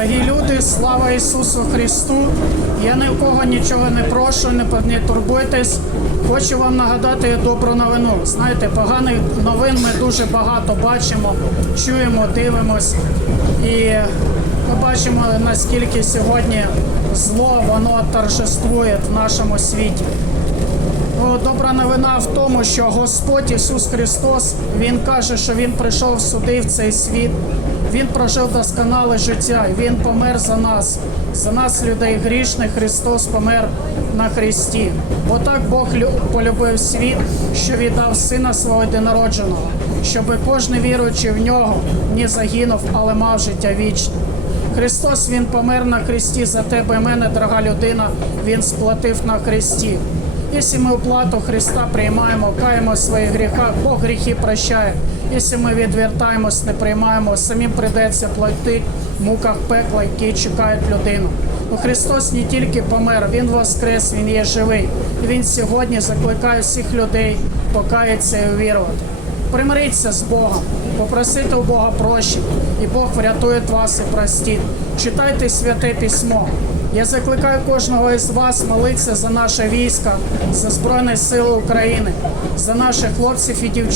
Дорогі люди, слава Ісусу Христу! Я ні в кого нічого не прошу, не, не турбуйтесь. Хочу вам нагадати добру новину. Знаєте, поганих новин ми дуже багато бачимо, чуємо, дивимось. І ми бачимо, наскільки сьогодні зло воно торжествує в нашому світі. Добра новина в тому, що Господь Ісус Христос Він каже, що Він прийшов сюди в цей світ. Він прожив досконале життя, Він помер за нас, за нас, людей грішних. Христос помер на Христі. Бо так Бог полюбив світ, що віддав Сина свого єдинородженого, щоб кожен віруючий в нього не загинув, але мав життя вічне. Христос Він помер на хресті за тебе і мене, дорога людина. Він сплатив на хресті. Якщо ми оплату Христа приймаємо, каємо в своїх гріхах, Бог гріхи прощає. Якщо ми відвертаємось, не приймаємо, самим прийдеться платити в муках пекла, які чекають людину. Ну, Христос не тільки помер, Він воскрес, Він є живий. І Він сьогодні закликає всіх людей покаятися і увірувати. Примиріться з Богом, попросити у Бога прощення, і Бог врятує вас і простить. Читайте святе письмо. Я закликаю кожного із вас молитися за наше військо, за Збройні Сили України, за наших хлопців і дівчат.